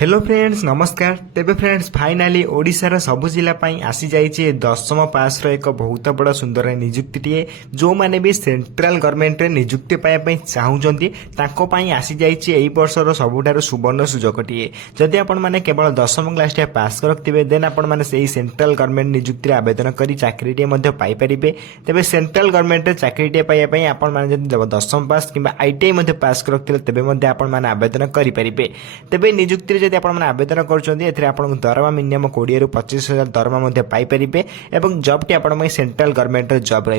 Hello friends नमस्कार। तेबे friends finally ओडिशार सबु जिला आसी जाइए दशम पास एक बहुत बड़ सुंदर निजुक्ति जो माने भी सेंट्रल गवर्नमेंट निजुक्ति पाइबा चाहूँगी आसी जाइए वर्षर सबुठार सुवर्ण सुजोगटे। जदि आपण मैंने केवल दशम क्लास पास रखिए देन आपण मैंने सेंट्रल गवर्नमेंट निजुक्ति आवेदन कर चाकरी पाइपर। तेज सेंट्रल गवर्नमेंट चाकरी पाइबापी आपण मैंने दशम पास कि आईटीआई पास रखिए तेज आपण मैंने आवेदन करेंगे। तेज निजुक्ति जब आप आवेदन कर दरमा मिनिमम 20 ରୁ 25,000 दरमा पाइपर और जब टी आप सेंट्रल गवर्नमेंट जॉब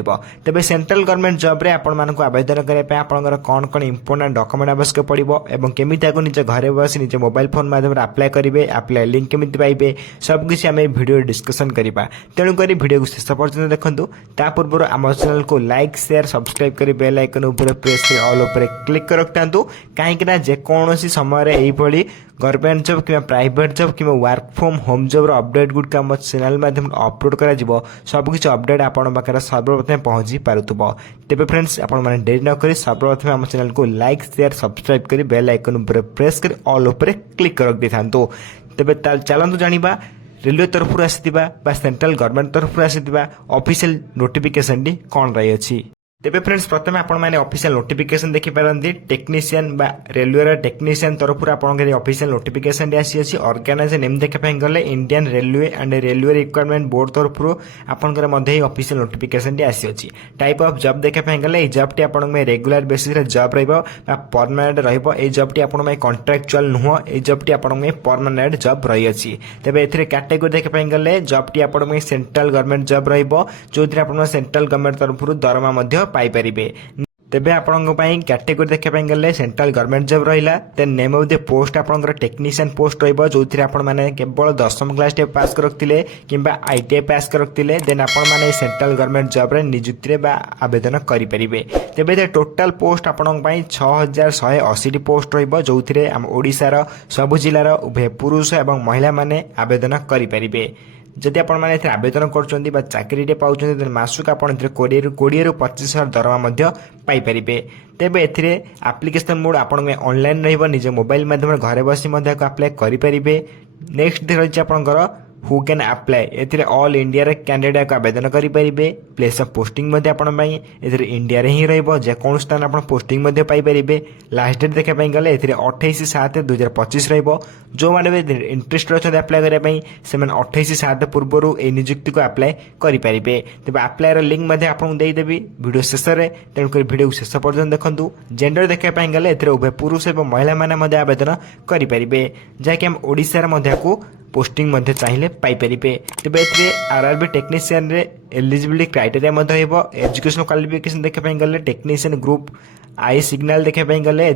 तेज सेंट्रल गवर्नमेंट जॉब रे आपण मानक आवेदन करने आपंकर कौन कौन इंपोर्टेंट डॉक्यूमेंट आवश्यक पड़ो और केमी निज घर बस निज मोबाइल फोन माध्यम अप्लाई करेंगे अप्लाई लिंक केमी पाइबे सबकिछ आम भिडियो डिस्कसन करवा। तेणुक भिडियो को शेष पर्यटन देखूँ ता पूर्व आम चैनल को लाइक शेयर सब्सक्राइब कर बेल आइकन उपर प्रेस कर ऑल उपर क्लिक कर रखिथांतु कहीं जेकोसी समय यही गवर्नमेंट जॉब कि प्राइवेट जॉब कि work from home job update good आम चैनल माध्यम अपलोड कर सबकिछ अपडेट आपण पाखे सर्वप्रथम पहुंची पारुथबो। तेबे फ्रेंड्स आपण माने देरी न करी सर्वप्रथम आम चैनल को लाइक शेयर सब्सक्राइब कर बेल आइकन उपर प्रेस कर ऑल उपर क्लिक कर दिथांतु। तेबे चलतु जानिबा रेलवे तरफ आसीथिबा बा सेंट्रल गवर्नमेंट तरफ आसीथिबा ऑफिशियल नोटिफिकेशन डी कोन रही अछि। तेबे फ्रेंड्स प्रथम आपण माने ऑफिशियल नोटिफिकेशन देखि पारंती टेक्नीशियन बा रेलवे टेक्नीशियन तरफ आपन ऑफिशियल नोटिफिकेशन डी आसी अछि। ऑर्गेनाइजेशन नेम देखि पाइ गले Indian railway and railway requirement board तरफ आपनकर मध्ये ऑफिशियल नोटिफिकेशन डी आसी अछि। टाइप ऑफ जॉब देखि पाइ गले ए जॉब टी आपन में रेगुलर बेसिस रे जॉब रहइबो बा परमानेंट रहइबो। ए जॉब टी आपन में कॉन्ट्रैक्चुअल नुहो ए जॉब टी आपन में परमानेंट जॉब रही अछि। तेबे एथिरे कैटेगरी देखि पाइ गले जॉब टी आपन में सेंट्रल गवर्नमेंट जॉब रहइबो जोथिरे आपन सेंट्रल गवर्नमेंट तरफ दरमा मध्ये पाइपरिबे। तेबे आपन कैटेगरी देखा गले सेंट्रल गवर्नमेंट जॉब रहा then name of the post आपंकर टेक्नीशियन पोस्ट जो आपण मैंने केवल दशम क्लास पास रखिले कि आईटीआई पास रखिले देन आपण मैंने सेंट्रल गवर्नमेंट जॉब रे निजुक्ति आवेदन करेंगे। तेबे टोटाल पोस्ट आपण 6180 पोस्ट जो आम ओडिशार सबु जिलार उभय पुरुष और महिला माने आवेदन करेंगे। जदि आपण माने आवेदन कर चाकरी पाँच मासक आप 20 ରୁ 25,000 दरमा पाइपर। तेबे एथिरे एप्लिकेशन मोड आपण ऑनलाइन रहिबो निज मोबाइल माध्यम घरे बसी अप्लाई करेंगे। नेक्स्ट रही आपंकर हु कैन अप्लाई एथिरे ऑल इंडिया रे कैंडिडेट को आवेदन करेंगे। प्लेस ऑफ पोस्टिंग एथिरे इंडिया रे ही रहिबो जेकोन स्थान आपण पोस्टिंग पाई परिबे। लास्ट डेट देखा गले एथिरे 28/7/2025 रहिबो। जो माने इंटरेस्ट अच्छा अप्लाई करने से 28/7 पूर्व ए निजुक्ति को अप्लाई करेंगे। तेज अप्लाई लिंक आपको देदेवी वीडियो शेष में तेणुक वीडियो को शेष पर्यटन देखूँ। जेंडर देखा गले उभय पुरुष और महिला माने आवेदन करेंगे जहाँकि आम ओडिशार को पोस्टिंग चाहिए पाइपर। तेज ए आरआरबी टेक्नीशियन रे एलिजिबिलिटी क्राइटेरिया एजुकेशनल क्वालिफिकेशन देखा गले टेक्नीशियन ग्रुप आई सिग्नल देखा गले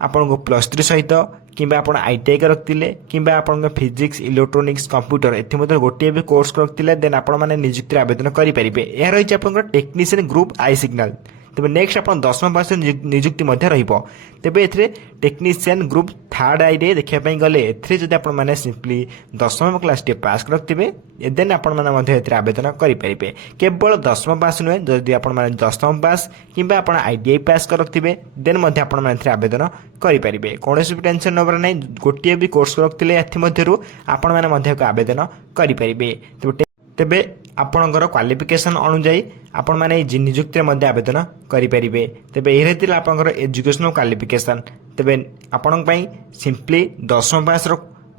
आपन को +3 सहित कि आईटीआई रखिले कि फिजिक्स इलेक्ट्रोनिक्स कंप्यूटर एथि गोटे भी कोर्स रखिले देन आपण माने निजुक्ति आवेदन करेंगे। यह रही है technician group I signal. Tej next आप दशम पास निजुक्ति तेज ए टेक्नीशियन ग्रुप थर्ड आई रे देखापी गले जब आप सिंपली दशम क्लास पास रखिए देन आपण आवेदन करेंगे। केवल दशम पास नुहे जदि आप दशम पास कि आईटीआई पास रखिए देन आपण आवेदन करेंगे। कौन भी टेंशन नबर ना गोटे भी कोर्स रखिले आपण मैंने आवेदन करेंगे। तेबे आपणकर क्वालिफिकेशन अनुजाई आपण माने निजुक्ति आवेदन करेंगे। तेबे यही आपंकर एजुकेशनल क्वालिफिकेशन। तेबे आपण सिंपली दशम पास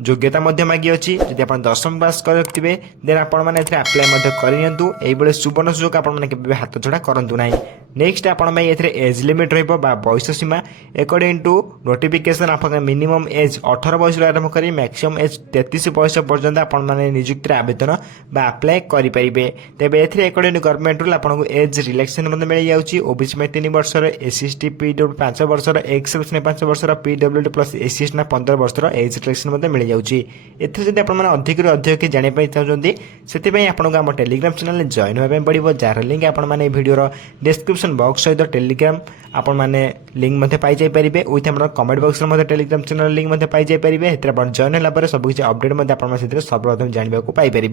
योग्यता मागी अच्छी जब आप दशम पास करेंगे देन आपण मैंने अप्लाई करूँ। ये सुवर्ण सुजोग आपे हाथ छड़ा करूँ ना। नेक्स्ट आपण एज लिमिट रही बयस सीमा अकॉर्डिंग टू नोटिफिकेशन आप मिनिमम एज 18 वर्ष आरंभ कर मैक्सिमम एज 33 वर्ष पर्यंत आपण मैंने निजुक्ति आवेदन अप्लाई करेंगे। तेज अकॉर्डिंग टू गवर्नमेंट रूल आपको एज रिलैक्सेशन मिल जाऊँगी। ओबीसी में 3 वर्ष SC ST PWD 5 वर्ष एक्स 5 वर्ष PWD प्लस SC ST 15 वर्ष एज रिलैक्सेशन मिल जाऊँगी। एथि जब अधिक अधिक कि जानापी चाहते से आपको आम टेलीग्राम चैनल जॉइन होगा पड़ो जार लिंक आपने भिडियोर डिस्क्रिप्शन बॉक्स सहित टेलीग्राम आपने लिंक पाई पारे विथ आम कमेंट बॉक्स में टेलीग्राम चैनल लिंक पाई पारे जॉइन होगा सब किसी अपडेट आपको सर्वप्रथम जानवा पाइपर।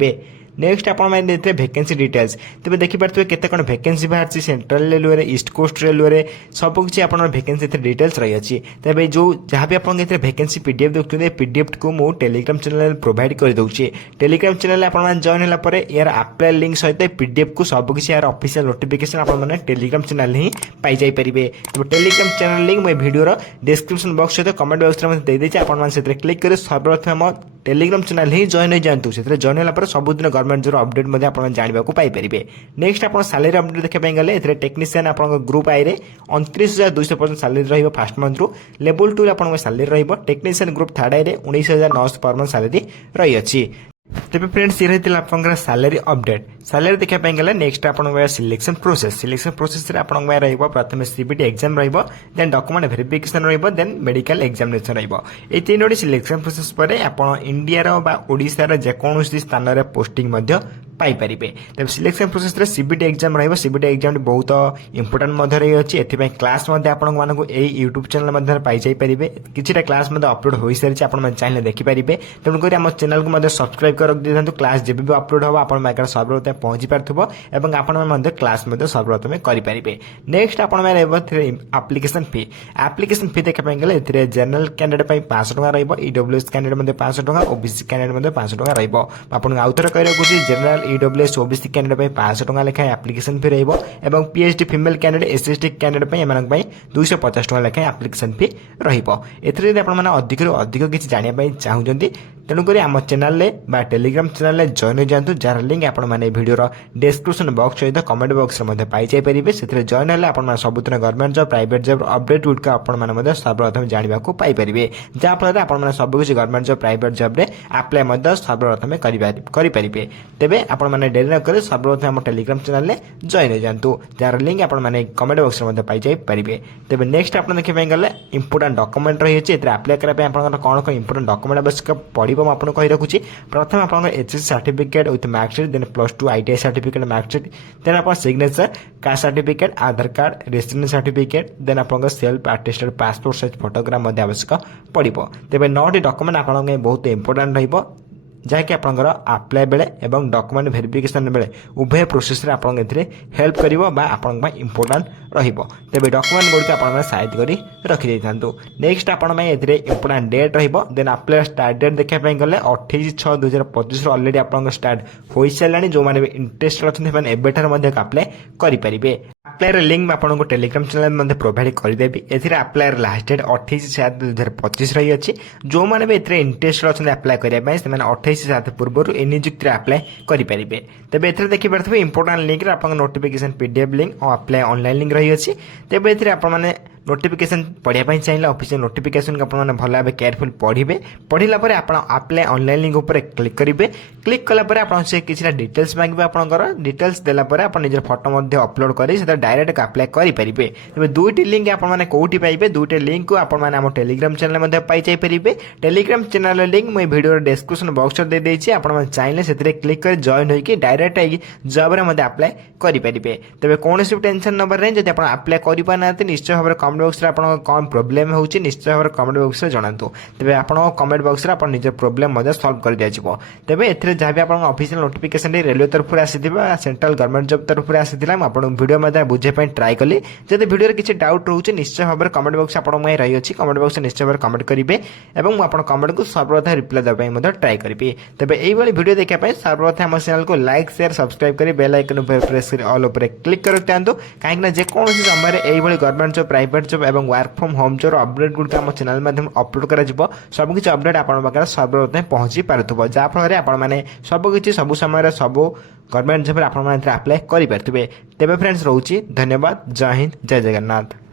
नेक्स्ट आपने वैकेंसी डिटेल्स तेज देखिपे केते कौन वैकेंसी बाहर central railway east coast railway सबकिछि आप वैकेंसी डिटेल्स रही है। तेज जो जहाँ भी आपको वैकेंसी पीडीएफ देखते पीडीएफ को मुझे टेलीग्राम चैनल प्रोवाइड कर दूसरी। टेलीग्राम चैनल आप जॉइन होगा यार अप्लाई लिंक सहित पीडीएफ को सबकिछि यार ऑफिशियल नोटिफिकेशन आपने टेलीग्राम चैनल ही पाई जाई परिबे। तो टेलीग्राम चैनल लिंक मैं वीडियोर डिस्क्रिप्शन बॉक्स सहित कमेंट बॉक्स में दे देछि आपन क्लिक कर सर्वप्रथम टेलीग्राम चैनल ही जॉइन हो जातु से जॉइन होला सबुदिन गवर्नमेंट जॉब अपडेट आप जानवा पाइपर। नेक्स्ट आप सैलरी अपडेट देखा गले टेक्नीशियन आप ग्रुप आई रे 29,200 सैलरी रही फास्ट मंथ रू। लेवल 2 आप सैलरी रही टेक्नीशियन ग्रुप थर्ड आई रे 19,900 पर मंथ सैलरी रही अच्छी। तेज फ्रेंड्स ये रही आप सैलरी अपडेट सैलरी देखा गले नेक्स्ट आप सिलेक्शन प्रोसेस प्रथम CBT exam then document verification then medical examination ये तीन सिलेक्शन प्रोसेस पर आप इंडिया ओडिशार जेकोसी स्थान में पोस्टिंग पाइपर। तेज selection process CBT exam CBT exam बहुत इंपोर्टाट रही अच्छी एथपाई क्लास आपको यूट्यूब चैनल पाई जाइए किसी क्लास अपलोड हो सारी आप चाहिए देखिपारे। तेणुक आम चैनल को सब्सक्राइब कर रख दिखाँ क्लास जब भी अपलोड हम आप सर्वप्रथम पहुंची पार्थ्व और आपड़ क्लास सर्वप्रथम करेंगे। नेक्स्ट आप आप्लिकेशन फी देखा गले जनरल कैंडिडेट 500 टका ईडब्ल्यूएस कैंडिडेट 500 टका ओबीसी कैंडिडेट 500 टका आपको आउ थे कह जनरल ईडब्ल्यूएस ओबीसी कैंडिडेट 500 टका लेखाएं एप्लिकेशन फी रही PhD female candidate SST candidate एम 250 टका लेखाएं एप्लिकेशन फी रही। अधिक किसी जानापी चाहते तेणुक आम चैनल टेलीग्राम चैनल जॉइन हो जातु जार लिंक आपने वीडियोर डिस्क्रिप्शन बॉक्स सहित कमेंट बॉक्स में पाई जाइए से जॉइन होगा आप सबुदिन government job private job update गुड़िक आपने सर्वप्रथम जानवा पाइपर जहाँफल आप सबकिछ गवर्नमेंट जॉब प्राइवेट जॉब रे अप्लाई सर्वप्रथम करेंगे। तेरे आपने डेरी न कर सर्वप्रथम आम टेलीग्राम चैनल जॉइन हो जातु जार लिंक आपने कमेंट बॉक्स में पाई जाइए। तेज नेक्स्ट आप देखा गले इंपोर्टाट डॉक्यूमेंट रही है अप्लाई करने कौन कौन इंपोर्टाट डॉक्यूमेंट आवश्यक पड़ो आपको कही रखुच्छी। प्रथम आप HSC certificate with marksheet then +2 ITI certificate marksheet then आप signature caste certificate Aadhaar card residence certificate then आप self attested passport size photograph आवश्यक पड़ो। तेज 9टी डॉक्यूमेंट आप बहुत इंपोर्टाट रही जहाँकि आपंकर अप्लाई बेले एवं डॉक्यूमेंट वेरिफिकेशन बेले उभय प्रोसेस रे आपन एथिरे हेल्प करिवो आपन इंपोर्टाट रहिबो। तेबे डॉक्यूमेंट गुड़िक आप साइज करी रखी देइथांतु। नेक्स्ट आपन एथिरे इंपोर्टाट डेट रहिबो देन अप्लाई स्टार्ट डेट देखा गले 28/6/2025 ऑलरेडी आपन स्टार्ट हो साराणी जो मैंने इंटरेस्टेड अच्छे एबेठार अप्लाई करेंगे। अप्लाई लिंक आपको टेलीग्राम चैनल प्रोवाइड करदेवी ए अप्लाई लास्ट डेट 28/7/2025 रही है। जो मैंने भी इंटरेस्टेड अच्छे अप्लाई करने से 28/7 पूर्व ए नियुक्ति अप्लाई करेंगे। तेज ए देखिए इंपोर्टाट लिंक आप नोटिफिकेशन पीडीएफ लिंक और अप्लाई ऑनलाइन लिंक रही है। तेज ए आपने नोटिफिकेशन पढ़ाई चाहिए ऑफिशियल नोटिफिकेशन को आपने भल भाव केयरफुल पढ़ला आप अप्लाई ऑनलाइन लिंक उपर क्लिक करेंगे। क्लिक कलापर आप किसी डिटेल्स मांगे आपंकर डिटेल्स देलापर आप निजर फोटो अपलोड कर डायरेक्ट अप्लाई करेंगे। तेज दुईटी लिंक आपने कौटी पाइबे दुईटी लिंक को आपने टेलीग्राम चैनल पाई जाइए। टेलीग्राम चैनल लिंक मुझे वीडियो डिस्क्रिप्शन बॉक्स दे देछि आप चाहिए से क्लिक कर जॉइन होगी डायरेक्ट जॉब रे अप्लाई करेंगे। तेज कौन टेंशन नंबर नहीं जब आप अप्लाई करना निश्चय भाव कमेंट बॉक्स रे आपन कौन प्रॉब्लम होची निश्चय भाव कमेंट बॉक्स रे जणातु तेबे आपन कमेंट बॉक्स रे आपन निज प्रॉब्लम मदे सॉल्व कर दिया जिवो। तेबे एथरे जहाँ भी आपन ऑफिशियल नोटिफिकेशन रेलवे तरफ आसीथिबा सेंट्रल गवर्नमेंट जॉब तरफ आसीथिला आपन वीडियो मदे बुझे पय ट्राई कली। जदि वीडियो रे किछि डाउट रहउछि निश्चय भाव कमेंट बॉक्स आपन मै रही अछि कमेंट बॉक्स निश्चय भाव कमेंट करिवे एवं आपन कमेंट को सर्वप्रथम रिप्लाई देबा पय मदे ट्राई करिवे। तेबे एई वाली वीडियो देखा पय सर्वप्रथम हम चैनल को लाइक शेयर सब्सक्राइब करी बेल आइकन पर प्रेस करी ऑल ऊपर क्लिक कर दियंतु काहे ना जे कोनोसी समय एई वाली गवर्नमेंट जॉब प्राइवेट जॉब एवं work from home job update good आम चैनल माध्यम अपलोड कर सबकि अपडेट आप सर्वप्रथम पहुंची पार्थ्व जहाँफल आपने सबकि सब समय सब गवर्नमेंट जॉब आप अप्लाई करेंगे। तेज फ्रेंड्स रोची धन्यवाद। जय हिंद जय जगन्नाथ।